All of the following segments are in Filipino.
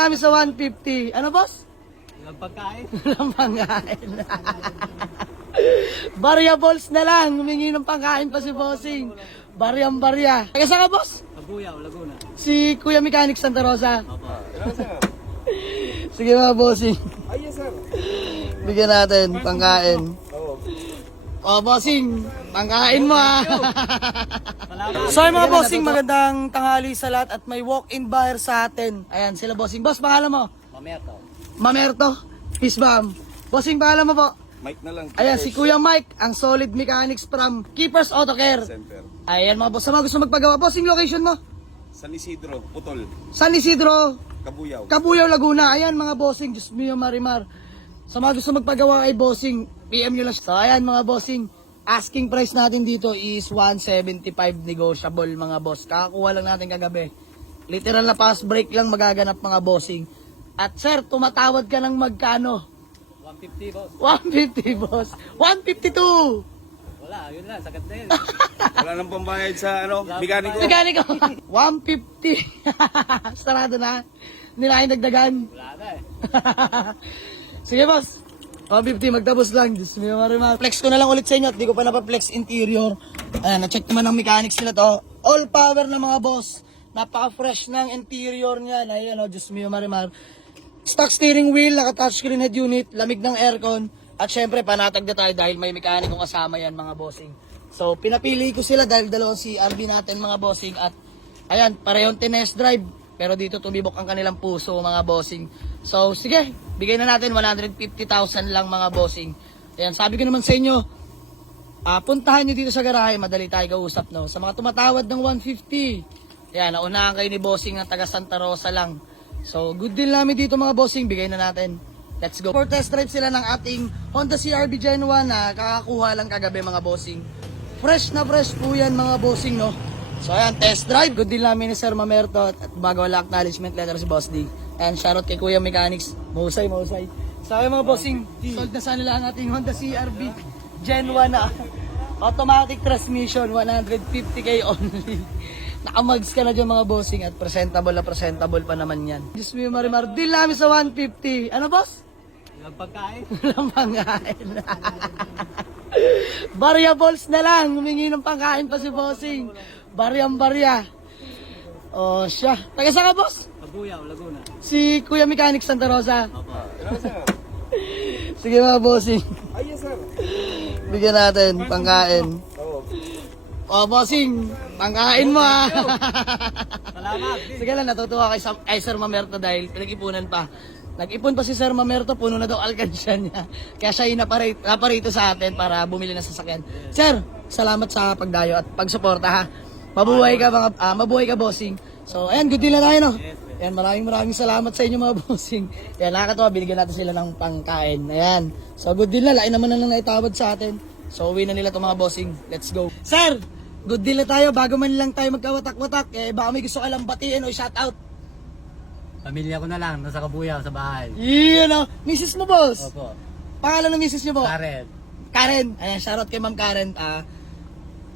namin sa 150. Ano, boss? Walang pagkain. Walang pangkain. Variables na lang. Humingi ng pangkain pa si bossing. Baryang-barya. Taga saan ka, boss? Kabuyaw, Laguna. Si Kuya Mechanic Santa Rosa. Opo. Sige mga bossing. Ay, yes, sir. Bigyan natin pangkain. Oo. Oh, bossing. Pangkain mo ah. Salamat. So mga bossing, magandang tanghali sa lahat at may walk-in buyer sa atin. Ayan sila bossing. Boss, pangalan mo? Mamerto. Mamerto. Peace bomb. Bossing, pangalan mo po? Mike na lang. Ayan, si Kuya Mike, ang solid mechanics from Keepers Auto Care. Center. Ayan mga boss, sa mga gusto magpagawa. Bossing, location mo? San Isidro, Putol, San Isidro, Kabuyaw. Kabuyaw, Laguna. Ayan mga bossing, Diyos mio marimar. Sa mga gusto magpagawa kay bossing, PM nyo lang siya. So ayan mga bossing, asking price natin dito is 175 negotiable mga boss. Kakakuha lang natin kagabi. Literal na fast break lang magaganap mga bossing. At sir, tumatawad ka ng magkano? 150, boss. 150 boss. 152. Wala, yun lang. Sagat na yun. Wala nang pambayad sa mekaniko. Mekaniko. 150. Sarado na. Hindi na kayo nagdagan. Wala na eh. Sige boss. 150 magtapos lang. Diyos mio marimar. Flex ko na lang ulit sa inyo at di ko pa napaplex interior. Ayan, na-check naman ng mechanics nila to. All power na mga boss. Napaka-fresh ng interior niya. Ayan o, Diyos mio marimar. Stock steering wheel, naka-touchscreen head unit, lamig ng aircon. At syempre, panatag na tayo dahil may mekaniko kasama yan mga bossing. So, pinapili ko sila dahil dalawang CRV natin mga bossing. At ayan, parehong tinest drive. Pero dito tumibok ang kanilang puso mga bossing. So, sige, bigay na natin 150,000 lang mga bossing. Ayan, sabi ko naman sa inyo, puntahan nyo dito sa garahe, madali tayo kausap, no? Sa mga tumatawad ng 150, ayan, naunahan kayo ni bossing ng taga Santa Rosa lang. So, good deal namin dito mga bossing, bigay na natin. Let's go. For test drive sila ng ating Honda CR-V Gen 1 na kakakuha lang kagabi mga bossing. Fresh na fresh po yan mga bossing, no? So ayan, test drive. Good deal namin ni Sir Mamerto at bago wala acknowledgement letter si Boss D. And shoutout kay Kuya Mechanics. Mahusay, mahusay. So ayan mga bossing, sold na sa nila ang ating Honda CR-V Gen 1 na automatic transmission, 150k only. Nakamags ka na dyan mga bossing at presentable na presentable pa naman yan. Diyos mo yung marimar, deal namin sa 150. Ano boss? Walang pagkain. Walang pangkain. Variables na lang. Humingi ng pangkain pa si bossing. Baryang-barya. Oh, siya. Taga saan ka, boss? Kabuyaw, Laguna. Si Kuya Mechanic Santa Rosa. Opo. Sige mga bossing. Ay, yes, sir. Bigyan natin pangkain. Oo. Oh, bossing. Pangkain mo ah. Salamat. Sige lang, natutuwa kay Sir Mamerto dahil pinag-ipunan pa. Nag-ipon pa si Sir Mamerto, puno na daw alkansya niya. Kaya siya naparito sa atin para bumili ng sasakyan. Sir, salamat sa pagdayo at pagsuporta ha. Mabuhay ka mabuhay ka bossing. So, ayan, good deal na tayo no. Ayan, maraming salamat sa inyo mga bossing. Ayan, nakakatawa, binigyan natin sila ng pangkain. Ayan. So, good deal na, lain naman na lang naitawad sa atin. So, uwi na nila itong mga bossing. Let's go. Sir, good deal na tayo. Bago man lang tayo magkawatak-watak, baka may gusto ka lang batiin o shoutout. Pamilya ko na lang. Nasa Kabuyaw, sa bahay. Yun o. Mrs. mo, boss. Opo. Pangalan ng Mrs. niyo po? Karen. Karen. Ayan, shoutout kay Ma'am Karen.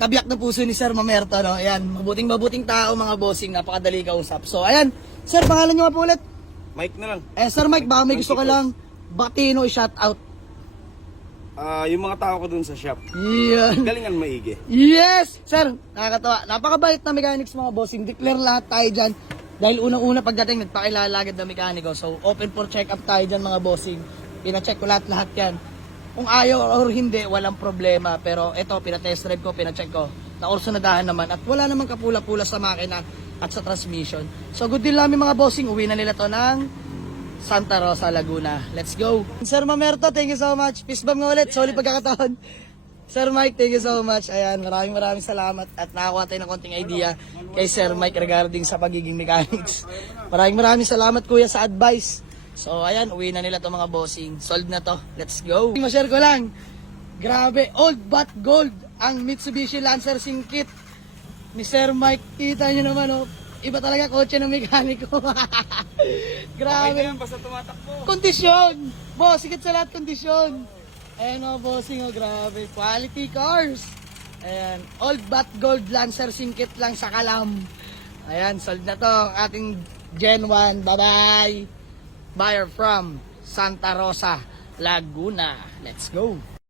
Kabiyak na puso ni Sir Mamerto, no? Ayan, mabuting tao mga bossing. Napakadali kausap. So, ayan. Sir, pangalan niyo nga po ulit? Mike na lang. Sir Mike, baka may gusto ka lang batiin o shoutout. Yung mga tao ko dun sa shop. Yan. Galingan maigi. Yes! Sir, nakakatawa. Napakabait na mechanics mga bossing. Declare lahat tayo dyan. Dahil unang-una pagdating, nagpakilala agad na mekaniko. So, open for check-up tayo dyan mga bossing. Pina-check ko lahat yan. Kung ayaw or hindi, walang problema. Pero ito, pina-test drive ko, pina-check ko. Naursunadahan naman. At wala namang kapula-pula sa makina at sa transmission. So, good deal namin mga bossing. Uwi na nila to ng Santa Rosa, Laguna. Let's go. Sir Mamerto, thank you so much. Peace bomb nga ulit. Solid pagkakataon. Sir Mike, thank you so much. Ayan, maraming salamat. At nakakuha tayo ng konting idea kay Sir Mike regarding sa pagiging mechanics. Maraming salamat kuya sa advice. So, ayan, uwi na nila to mga bossing. Solved na to. Let's go. Ma-share ko lang. Grabe, old but gold ang Mitsubishi Lancer Singkit ni Sir Mike. Kita nyo naman, oh. Iba talaga kotse ng mekaniko. Grabe. Okay na yan, basta tumatakbo. Kondisyon. Boss, higit sa lahat kondisyon. Ayan o, bossing, oh, grabe. Quality cars. Ayan, old but gold Lancer Singkit lang sa Kalam. Ayan, sold na to ang ating Gen 1. Bye-bye. Buyer from Santa Rosa, Laguna. Let's go.